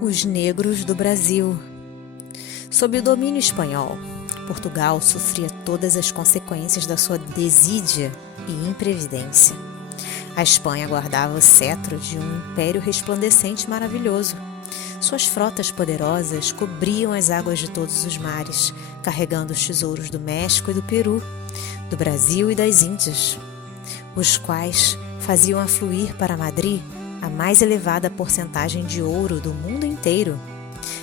Os negros do Brasil. Sob o domínio espanhol, Portugal sofria todas as consequências da sua desídia e imprevidência. A Espanha guardava o cetro de um império resplandecente e maravilhoso. Suas frotas poderosas cobriam as águas de todos os mares, carregando os tesouros do México e do Peru, do Brasil e das Índias, os quais faziam afluir para Madrid a mais elevada porcentagem de ouro do mundo inteiro.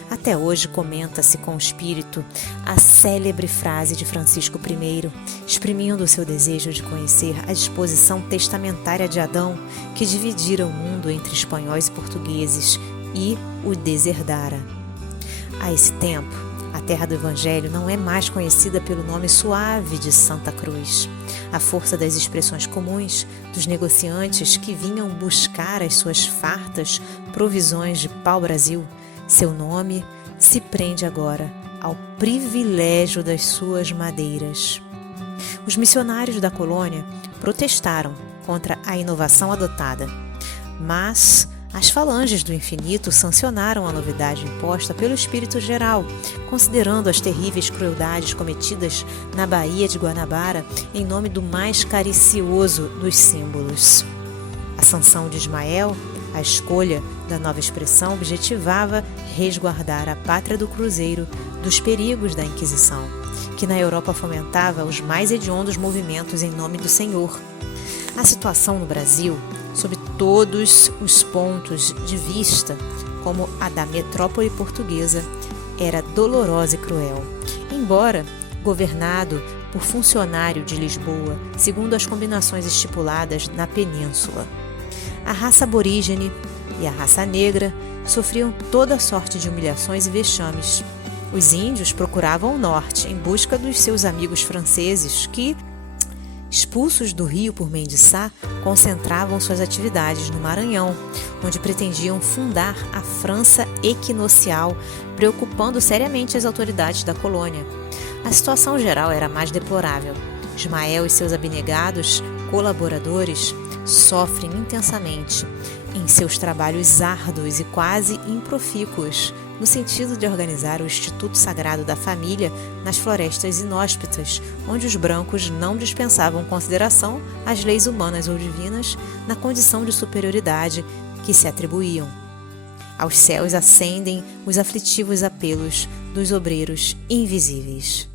Até hoje comenta-se com espírito a célebre frase de Francisco I, exprimindo o seu desejo de conhecer a disposição testamentária de Adão, que dividira o mundo entre espanhóis e portugueses e o deserdara. A esse tempo, a terra do Evangelho não é mais conhecida pelo nome suave de Santa Cruz. À força das expressões comuns dos negociantes que vinham buscar as suas fartas provisões de pau-brasil, seu nome se prende agora ao privilégio das suas madeiras. Os missionários da colônia protestaram contra a inovação adotada, mas as falanges do infinito sancionaram a novidade imposta pelo Espírito Geral, considerando as terríveis crueldades cometidas na Baía de Guanabara em nome do mais caricioso dos símbolos. A sanção de Ismael, a escolha da nova expressão, objetivava resguardar a pátria do cruzeiro dos perigos da Inquisição, que na Europa fomentava os mais hediondos movimentos em nome do Senhor. A situação no Brasil, sob todos os pontos de vista, como a da metrópole portuguesa, era dolorosa e cruel, embora governado por funcionário de Lisboa, segundo as combinações estipuladas na península. A raça aborígene e a raça negra sofriam toda sorte de humilhações e vexames. Os índios procuravam o norte em busca dos seus amigos franceses que, expulsos do Rio por Mem de Sá, concentravam suas atividades no Maranhão, onde pretendiam fundar a França equinocial, preocupando seriamente as autoridades da colônia. A situação geral era mais deplorável. Ismael e seus abnegados colaboradores sofrem intensamente em seus trabalhos árduos e quase improfícuos, no sentido de organizar o Instituto Sagrado da Família nas florestas inóspitas, onde os brancos não dispensavam consideração às leis humanas ou divinas na condição de superioridade que se atribuíam. Aos céus ascendem os aflitivos apelos dos obreiros invisíveis.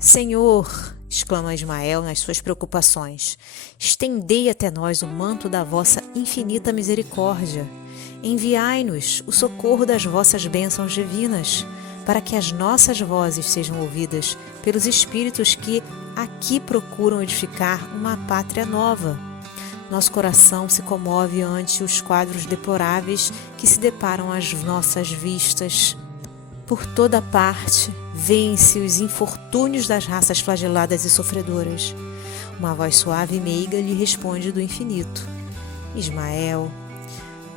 Senhor, exclama Ismael nas suas preocupações, estendei até nós o manto da vossa infinita misericórdia. Enviai-nos o socorro das vossas bênçãos divinas, para que as nossas vozes sejam ouvidas pelos espíritos que aqui procuram edificar uma pátria nova. Nosso coração se comove ante os quadros deploráveis que se deparam às nossas vistas. Por toda parte, vêem-se os infortúnios das raças flageladas e sofredoras. Uma voz suave e meiga lhe responde do infinito. Ismael,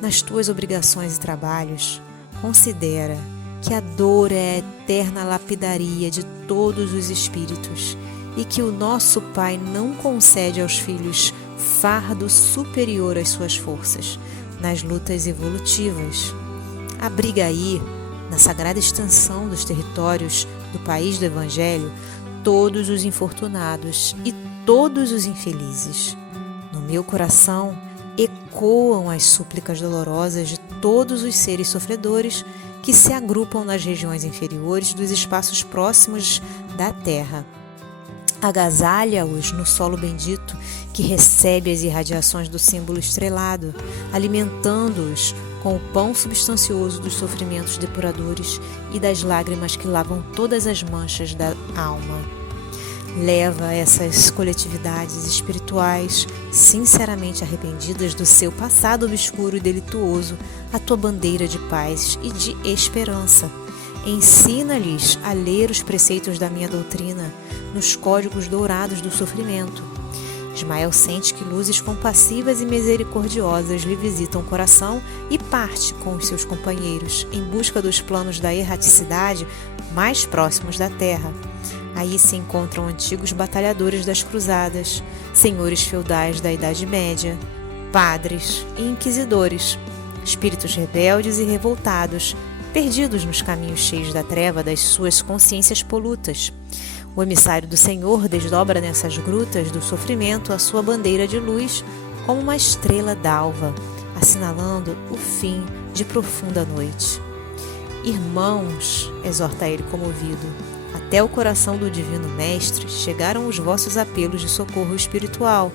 nas tuas obrigações e trabalhos, considera que a dor é a eterna lapidaria de todos os espíritos e que o nosso Pai não concede aos filhos fardo superior às suas forças nas lutas evolutivas. Abriga aí, na sagrada extensão dos territórios do país do Evangelho, todos os infortunados e todos os infelizes. No meu coração ecoam as súplicas dolorosas de todos os seres sofredores que se agrupam nas regiões inferiores dos espaços próximos da terra. Agasalha-os no solo bendito que recebe as irradiações do símbolo estrelado, alimentando-os com o pão substancioso dos sofrimentos depuradores e das lágrimas que lavam todas as manchas da alma. Leva essas coletividades espirituais, sinceramente arrependidas do seu passado obscuro e delituoso, a tua bandeira de paz e de esperança. Ensina-lhes a ler os preceitos da minha doutrina, nos códigos dourados do sofrimento. Ismael sente que luzes compassivas e misericordiosas lhe visitam o coração e parte com os seus companheiros em busca dos planos da erraticidade mais próximos da terra. Aí se encontram antigos batalhadores das cruzadas, senhores feudais da Idade Média, padres e inquisidores, espíritos rebeldes e revoltados perdidos nos caminhos cheios da treva das suas consciências polutas. O emissário do Senhor desdobra nessas grutas do sofrimento a sua bandeira de luz como uma estrela d'alva, assinalando o fim de profunda noite. Irmãos, exorta ele comovido, até o coração do Divino Mestre chegaram os vossos apelos de socorro espiritual.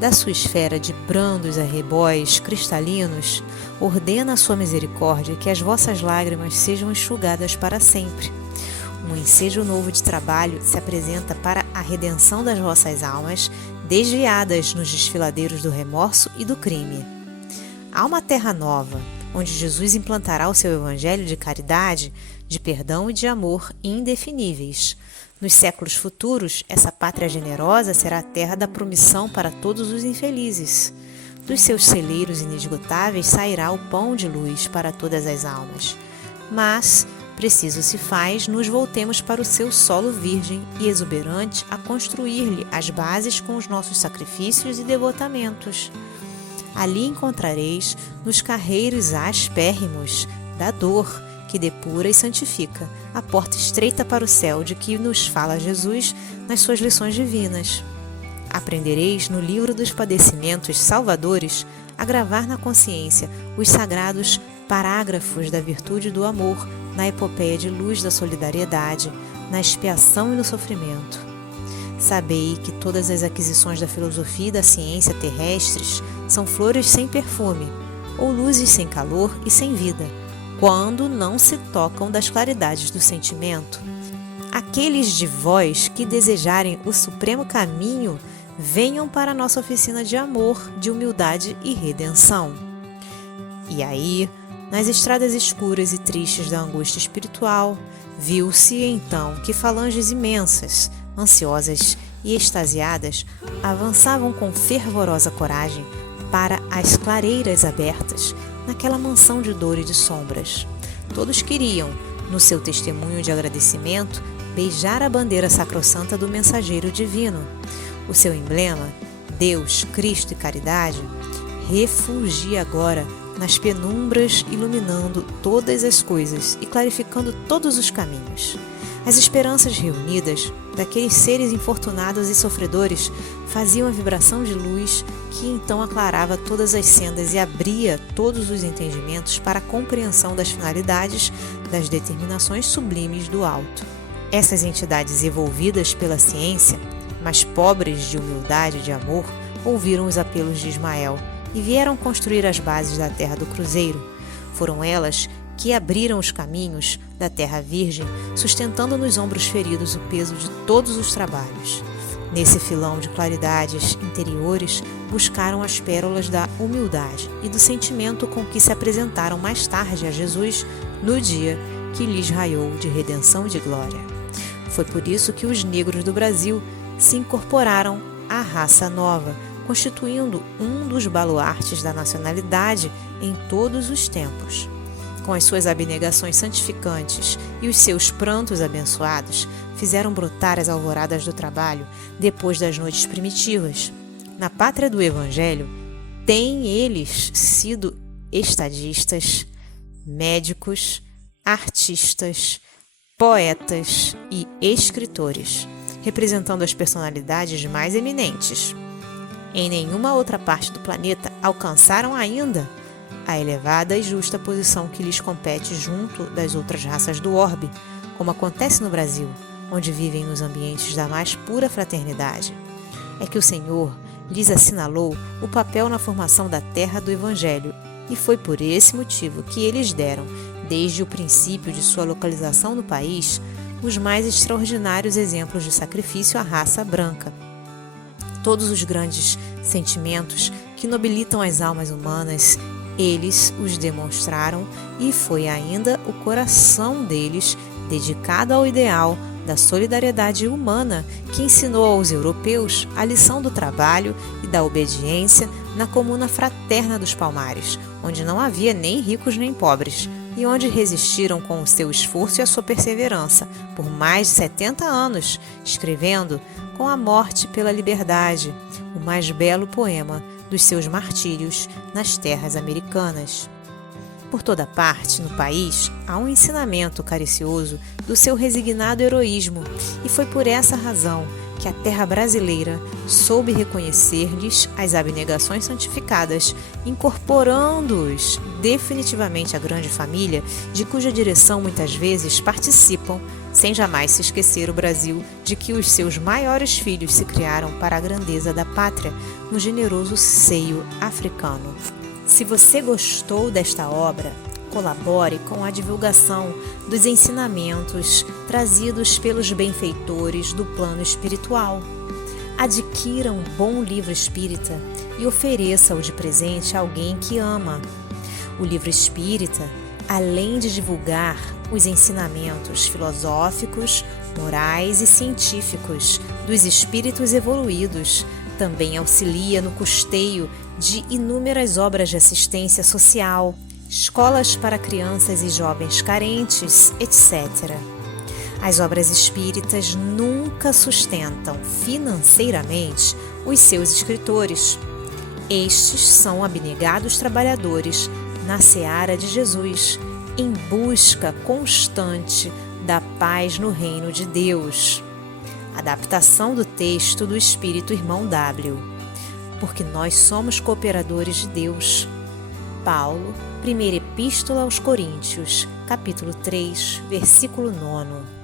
Da sua esfera de brandos arrebóis cristalinos, ordena a sua misericórdia que as vossas lágrimas sejam enxugadas para sempre. Um ensejo novo de trabalho se apresenta para a redenção das vossas almas, desviadas nos desfiladeiros do remorso e do crime. Há uma terra nova, onde Jesus implantará o seu evangelho de caridade, de perdão e de amor indefiníveis. Nos séculos futuros, essa pátria generosa será a terra da promissão para todos os infelizes. Dos seus celeiros inesgotáveis sairá o pão de luz para todas as almas. Mas preciso se faz nos voltemos para o seu solo virgem e exuberante a construir-lhe as bases com os nossos sacrifícios e devotamentos. Ali encontrareis, nos carreiros aspérrimos da dor, que depura e santifica, a porta estreita para o céu de que nos fala Jesus nas suas lições divinas. Aprendereis no livro dos padecimentos salvadores a gravar na consciência os sagrados parágrafos da virtude do amor, na epopeia de luz da solidariedade, na expiação e no sofrimento. Sabei que todas as aquisições da filosofia e da ciência terrestres são flores sem perfume, ou luzes sem calor e sem vida, quando não se tocam das claridades do sentimento. Aqueles de vós que desejarem o supremo caminho, venham para a nossa oficina de amor, de humildade e redenção. E aí, nas estradas escuras e tristes da angústia espiritual, viu-se então que falanges imensas, ansiosas e extasiadas, avançavam com fervorosa coragem para as clareiras abertas, naquela mansão de dor e de sombras. Todos queriam, no seu testemunho de agradecimento, beijar a bandeira sacrossanta do mensageiro divino. O seu emblema, Deus, Cristo e Caridade, refulgia agora nas penumbras, iluminando todas as coisas e clarificando todos os caminhos. As esperanças reunidas daqueles seres infortunados e sofredores faziam a vibração de luz que então aclarava todas as sendas e abria todos os entendimentos para a compreensão das finalidades das determinações sublimes do alto. Essas entidades envolvidas pela ciência, mas pobres de humildade e de amor, ouviram os apelos de Ismael e vieram construir as bases da terra do Cruzeiro. Foram elas que abriram os caminhos da terra virgem, sustentando nos ombros feridos o peso de todos os trabalhos. Nesse filão de claridades interiores, buscaram as pérolas da humildade e do sentimento com que se apresentaram mais tarde a Jesus no dia que lhes raiou de redenção e de glória. Foi por isso que os negros do Brasil se incorporaram à raça nova, constituindo um dos baluartes da nacionalidade em todos os tempos. Com as suas abnegações santificantes e os seus prantos abençoados, fizeram brotar as alvoradas do trabalho depois das noites primitivas. Na pátria do Evangelho, têm eles sido estadistas, médicos, artistas, poetas e escritores, representando as personalidades mais eminentes. Em nenhuma outra parte do planeta alcançaram ainda a elevada e justa posição que lhes compete junto das outras raças do orbe, como acontece no Brasil, onde vivem nos ambientes da mais pura fraternidade. É que o Senhor lhes assinalou o papel na formação da terra do Evangelho, e foi por esse motivo que eles deram, desde o princípio de sua localização no país, os mais extraordinários exemplos de sacrifício à raça branca. Todos os grandes sentimentos que nobilitam as almas humanas, eles os demonstraram, e foi ainda o coração deles, dedicado ao ideal da solidariedade humana, que ensinou aos europeus a lição do trabalho e da obediência na comuna fraterna dos Palmares, onde não havia nem ricos nem pobres, e onde resistiram com o seu esforço e a sua perseverança por mais de 70 anos, escrevendo, com a morte pela liberdade, o mais belo poema dos seus martírios nas terras americanas. por toda parte no país há um ensinamento caricioso do seu resignado heroísmo, e foi por essa razão que a terra brasileira soube reconhecer-lhes as abnegações santificadas, incorporando-os definitivamente à grande família, de cuja direção muitas vezes participam, sem jamais se esquecer o Brasil de que os seus maiores filhos se criaram para a grandeza da pátria, no generoso seio africano. Se você gostou desta obra, colabore com a divulgação dos ensinamentos trazidos pelos benfeitores do plano espiritual. Adquira um bom livro espírita e ofereça-o de presente a alguém que ama. O livro espírita, além de divulgar os ensinamentos filosóficos, morais e científicos dos espíritos evoluídos, também auxilia no custeio de inúmeras obras de assistência social, escolas para crianças e jovens carentes, etc. As obras espíritas nunca sustentam financeiramente os seus escritores. Estes são abnegados trabalhadores na seara de Jesus, em busca constante da paz no reino de Deus. Adaptação do texto do Espírito Irmão W. Porque nós somos cooperadores de Deus. Paulo, Primeira Epístola aos Coríntios, capítulo 3, versículo 9.